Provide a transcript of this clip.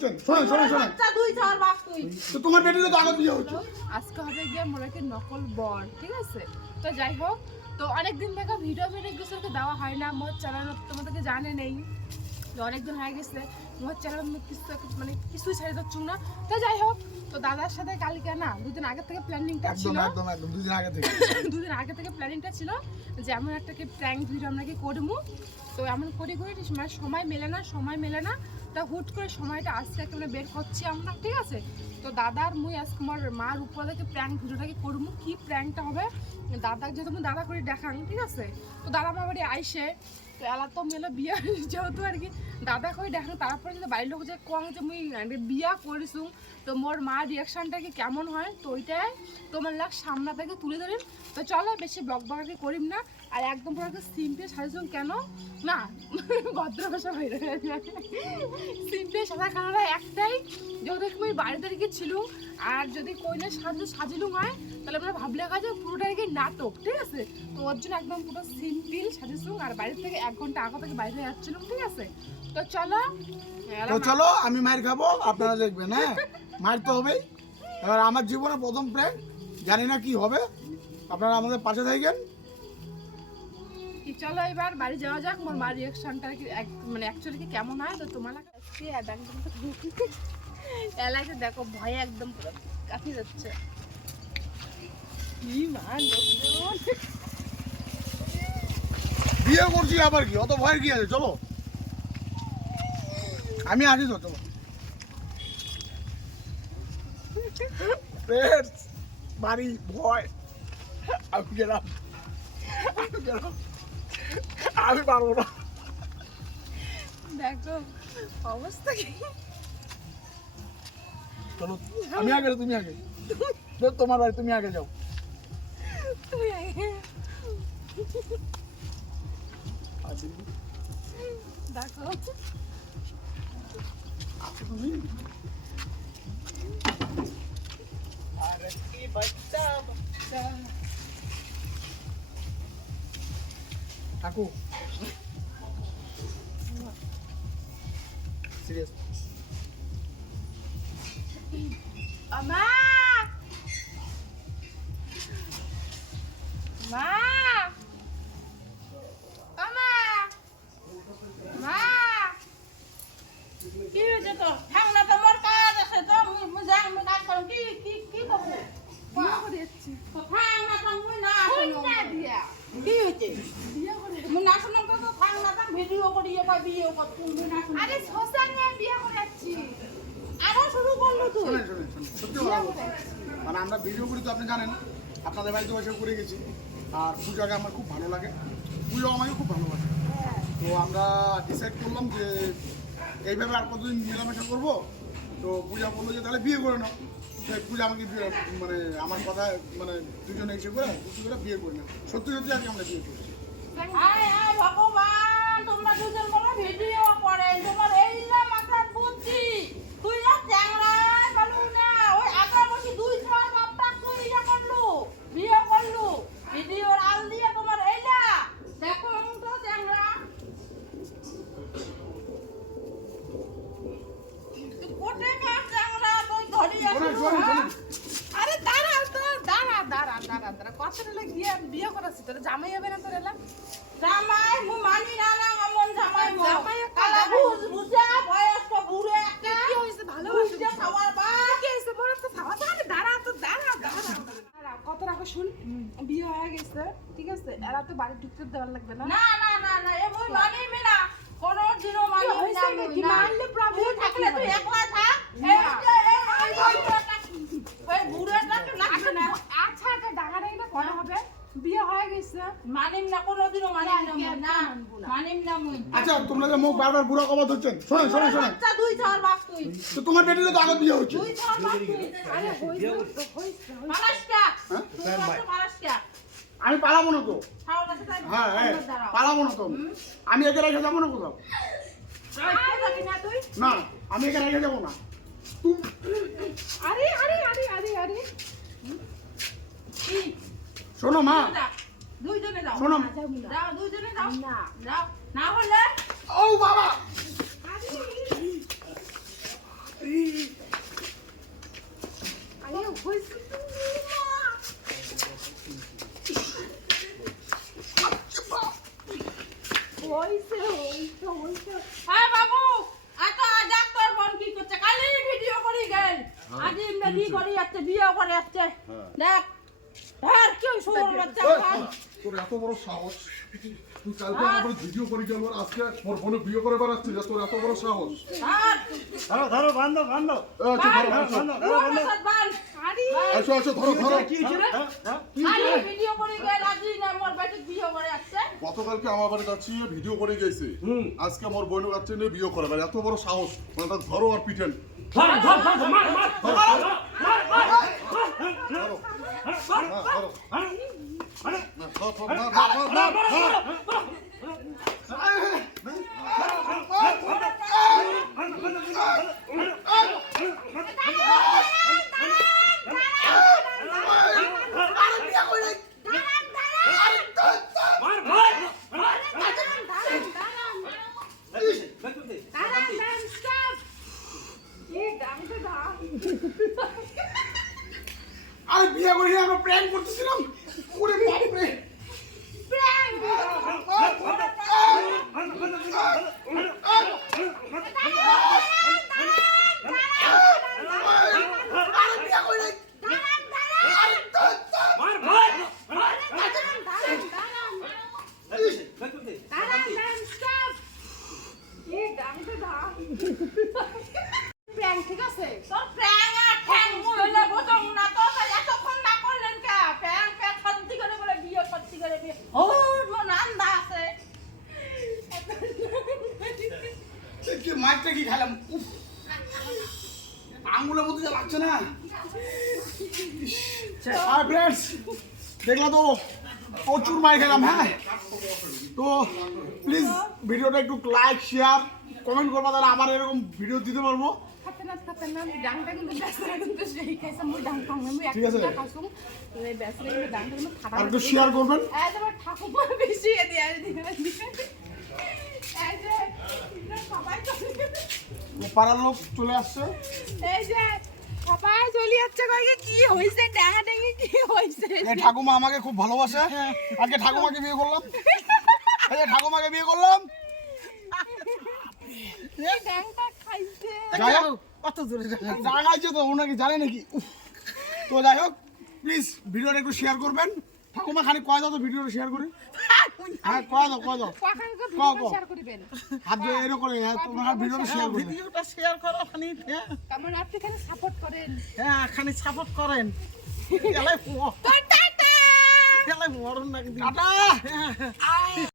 হচ্ছেন? শোনেন শোনেন শোনেন, বাচ্চা দুই ছাড় বাপ তুই তো তোমার বেটিতে তো আগত বিয়ে হচ্ছে। আজকে হবে গিয়ে মোরাকে নকল বর, ঠিক আছে? তো যাই হোক, তো অনেকদিন থেকে ভিডিও কিছুকে দেওয়া হয় না। মোর চ্যানেল তোমাদেরকে জানে নেই, অনেকদিন হয়ে গেছে মোর চ্যানেল মানে কিছুই ছাড়ি যাচ্ছ না। তো যাই হোক, তো দাদার সাথে কালকে না দুদিন আগে থেকে প্ল্যানিংটা ছিল, একদম একদম দুদিন আগে থেকে দুদিন আগে থেকে প্ল্যানিংটা ছিল যে এমন একটা কি প্র্যাঙ্ক ভিডিও আমরা কি করবো। তো এমন করি মানে সময় মেলে না। তা হুট করে সময়টা আজকে একেবারে বের করছি আমরা, ঠিক আছে? তো দাদার মুই আজকে আমার মার উপর থেকে প্র্যাঙ্ক ভিডিওটাকে করবো। কি প্র্যাঙ্কটা হবে দাদাকে যেহেতু আমি দাদা করে দেখাং, ঠিক আছে? তো দাদা আমার বাড়ি আইসে, তো এলা তো মেলে বিয়া যেহেতু আর কি দাদা করে দেখাং, তারপরে যদি বাড়ির লোক যে কম যে মুই বিয়া করিছুম, তো মোর মার রিয়াকশানটা কি কেমন হয়, তো ওইটাই তোমার লাগ সামনা থেকে তুলে ধরিম। তো চলো বেশি ব্লগ বাগাকে করিম না, আর একদম পুরো সিম্পল সাজেছুম কেন না ভদ্র ভাষা বাইরে সিম্পল সাদা কালার একটাই, যেহেতু আমি বাড়িতে ছিল। আর যদি কইলে সাজিলু হয় তাহলে আমরা ভাবলে কাজ পুরোটাই কি নাটক, ঠিক আছে? তো ওর জন্য একদম পুরো সিম্পল সাজেছুম, আর বাইরে থেকে 1 ঘন্টা আগে থেকে বাইরে যাচ্ছিলাম, ঠিক আছে? তো চলো আমি মায়ের খাবো, আপনারা দেখবেন। হ্যাঁ, মায়ের তো হবেই। এবার আমার জীবনে প্রথম প্র্যাঙ্ক, জানি না কি হবে, আপনারা আমাদের পাশে থাকবেন। চলো এবার বাড়ি যাওয়া যাক। মোর মার রিয়াকশনটা কি মানে অ্যাকচুয়ালি কি কেমন হয়, তো তোমার এলাকায় দেখো ভয়ে একদম পুরো কাঁপি যাচ্ছে। কি মান লোকজন, বিয়ে করছি আবার কি, অত ভয়ের কি আছে? চলো আমি আছি তো, চলো। বাড়ি ভয়, আমি গেলাম, আমি পারবো না। দেখো অবস্থা কি। চলো আমি আগে, তুমি আগে, তোমার বাড়ি তুমি আগে যাও। তুমি আগে দেখো তুমি কাকু সিরিয়াস। মা মা মা কি হয়েছে তো ঠান্ডা তো মোর কাজ আছে তো মুই যাই মুই কাজ করব কি কি কি করব বিয়ে করে যাচ্ছি। তো ঠান্ডা তো মুই না কই শুনো না দিয়া কি হয়েছে বিয়ে করে মুই না শুনো তো ঠান্ডা তো ভিডিও করি এবার বিয়ে করতে মুই না শুনো আরে সোশ্যাল নিয়ে বিয়ে করে যাচ্ছি। আরো শুরু করলো তুই শোনেন শোনেন শোনেন, সত্যি কথা বলছি। মানে আমরা ভিডিও করি তো আপনি জানেন, আপনাদের বাড়িতে বসে করে গেছি। আর পূজাকে আমার খুব ভালো লাগে, পুজো আমাকে খুব ভালোবাসে। তো আমরা ডিসাইড করলাম যে এইভাবে আর কতদিন মেলামেশা করবো। তো পূজা বললো যে তাহলে বিয়ে করে নাও। তো পূজা আমাকে মানে আমার কথা মানে দুজনে এসে করে কিছু করে বিয়ে করে নাও। সত্যি সত্যি আজকে আমরা বিয়ে করছি। আয় আয় ভগবান তোমরা দুজন বড় ভিডিও করে তোমার এই না মাথার বুদ্ধি তুই না চ্যাংড়া বলু না ওই আগা বসি দুই ছয় বাপটা তুই ইয়া করলু বিয়ে করলু ভিডিওর আল দিয়ে তোমার এই না দেখো আমি তো চ্যাংড়া তুই কোটে না চ্যাংড়া তুই ধরি শোনেন শোনেন শোনেন, আরে দাঁড়া তো দাঁড়া কথা গিয়ে বিয়ে করাচ্ছি, তোর জামাই হবে না তোর এলাম জামাই মু মানি না না আমন জামাই মো জামাই একটা কালা বুঝ বুঝা বয়স্ক বুড়ে একটা কি হয়েছে ভালোবাসা বুঝতে খাবার বা কি হয়েছে বড় তো খাওয়া দাঁড়া কত রাখো শুন। বিয়ে হয়ে গেছে, ঠিক আছে? এরা তো বাড়ি ঢুকতে দেওয়ার লাগবে না। না না না না এ মুই মানি না কোনো দিনও মানি না কি মানলে প্রবলেম থাকলে তুই একলা থাক এই যে এই বুড়েটা তো লাগবে না আচ্ছা ডাঙাডাঙিটা পরে হবে, বিয়ে হয়ে গেছে। মানিম না কোনো দিনও মানিম না মুই না মানিম না মুই আচ্ছা তোমরা যে মুখ বারবার বুড়ো কবাত হচ্ছেন, শোনেন শোনেন শোনেন, বাচ্চা দুই ছাড় বাপ তুই তো তোমার বেটিতে তো আগত বিয়ে হচ্ছে। দুই ছাড় বাপ তুই আরে হইছে পালাসকা হ্যাঁ? তুই পালাসকা আমি পালাবো না তো। খাওয়া দাওয়া তাই হ্যাঁ হ্যাঁ পালাবো না তো। আমি একে রেখে যাবো না কোথাও, যাবি না তুই না আমি একে রেখে যাবো না। আরে আরে আরে আরে আরে কি শোনো মা, দুইজনে যাও শোনো যাও দুইজনে যাও না যাও না হলে ও বাবা, আরে হইছে হ্যাঁ বাবু এত ডাক্তার বোন কি করছে কালি ভিডিও করি গেল আজ এমনি বি করি যাচ্ছে বিয়ে করে যাচ্ছে দেখ আর কি শুরু বাচ্চা তোর এত বড় সাহস তুই কালকে আমার ভিডিও করে গেল আজকে মোর বোনে বিয়ে করে বেড়াচ্ছিস তোর এত বড় সাহস আর ধরো বান্ধব বান্ধব আসো আসো ধরো ধরো ভিডিও করে গেল আজ না মোর বেটি বিয়ে করে যাচ্ছে গতকালকে আমার বাড়ি যাচ্ছি ভিডিও করে গেছে আজকে মোর বোন যাচ্ছে নিয়ে বিয়ে করে বেড়া এত বড় সাহস মানে তার ধরো আর পিটেন আরে বিয়ে করে আমরা প্র্যাঙ্ক করতেছিলাম ওরে বাপ রে ঠিক আছে তোর প্র্যাঙ্ক আর ঠ্যাং মুই হইলে বোঝং না তো এতক্ষণ না করলেন কা প্র্যাঙ্ক প্যাক সত্যি করে বলে বিয়ে সত্যি করে বিয়ে ও মোর নান্দা আছে কি মাইকটা কি খেলাম উফ আঙ্গুলের মধ্যে যা লাগছে না আর ফ্রেন্ডস দেখলা তো প্রচুর মাই খেলাম হ্যাঁ তো প্লিজ ভিডিওটা একটু লাইক শেয়ার কমেন্ট করবা তাহলে আমার এরকম ভিডিও দিতে পারবো খাতেনা ডাংটা কিন্তু বেসরা কিন্তু সেই খাইছে মুই ডাং খাং মুই ঠিক আছে। একটা খাসুম এই বেসরা কিন্তু ডাংটা কিন্তু খাটা আর একটু শেয়ার করবেন এই তোমার ঠাকুমা বেশি দিয়ে এই যে সবাই চলে পাড়ার লোক চলে আসছে এই যে সবাই চলে যাচ্ছে কইকে কি হইছে ডাঙা ডাঙি কি হইছে এই ঠাকুমা আমাকে খুব ভালোবাসে আজকে ঠাকুমাকে বিয়ে করলাম এই যে ঠাকুমাকে বিয়ে করলাম এই ডাংটা খাইছে যাই হোক কত জোরে জানাইছে তো ওনাকে জানে নাকি উফ। তো যাই হোক প্লিজ ভিডিওটা একটু শেয়ার করবেন ঠাকুমা খালি কয় দাও তো ভিডিওটা শেয়ার করে হ্যাঁ কয় দাও কোখানকে কও, ভিডিও কও। শেয়ার করিবেন হাত দিয়ে এরকম করে তোমার ভিডিওটা শেয়ার করবেন ভিডিওটা শেয়ার করো খানি কেমন আপনি খালি সাপোর্ট করেন হ্যাঁ খানি সাপোর্ট করেন এলাই টাটা এলাই মরণ নাকি টাটা